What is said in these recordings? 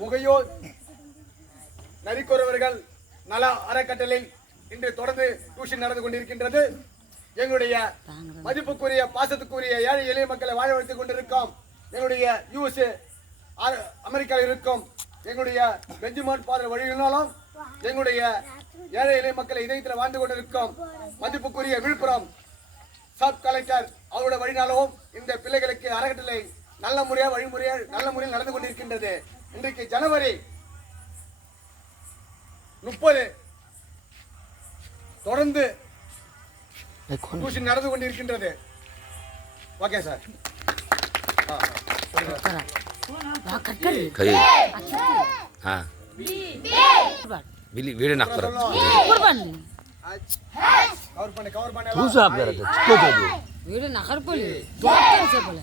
முகையோர் நரிக்குறவர்கள் நல அறக்கட்டளை இன்று தொடர்ந்து டியூஷன் நடந்து கொண்டிருக்கின்றது. எங்களுடைய மதிப்புக்குரிய பாசத்துக்குரிய ஏழை எளிய மக்களை வாழ வைத்துக் கொண்டிருக்கோம். எங்களுடைய யூஎஸ் அமெரிக்காவில் இருக்கும் எங்களுடைய பெஞ்சுமான் பாதல் வழியினாலும் எங்களுடைய ஏழை இளைய மக்களை இதயத்தில் வாழ்ந்து கொண்டிருக்கும். மதிப்புக்குரிய விழுப்புரம் சப் கலெக்டர் அவருடைய வழினாலும் இந்த பிள்ளைகளுக்கு அறக்கட்டளை நல்ல முறையாக வழிமுறையாக நல்ல முறையில் நடந்து கொண்டிருக்கின்றது. இன்றைக்கு ஜனவரி முப்பது தொடர்ந்து நடந்து கொண்டு இருக்கின்றது ஓகே சார். வீடு நகர்பள்ளி சூப்பர் சூப்பர்.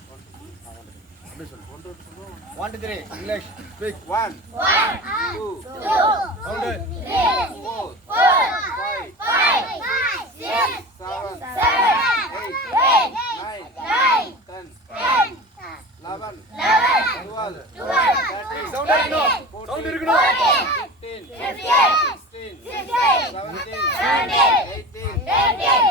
அப்படி சொல்லு one two three English speak one two sound four five six seven eight nine ten eleven twelve sound இருக்கணும் சவுண்ட் இருக்கணும் fifteen sixteen seventeen eighteen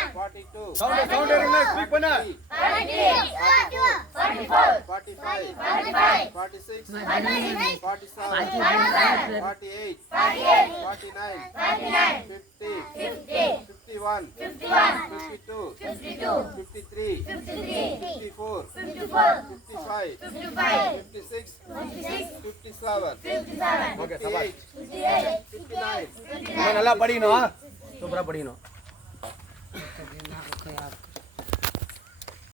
42 sound sound இருங்க ஸ்பீக் பண்ண 42 44 45 45 46 47 47 48 48 படிக்கணும். சூப்பரா படிக்கணும்.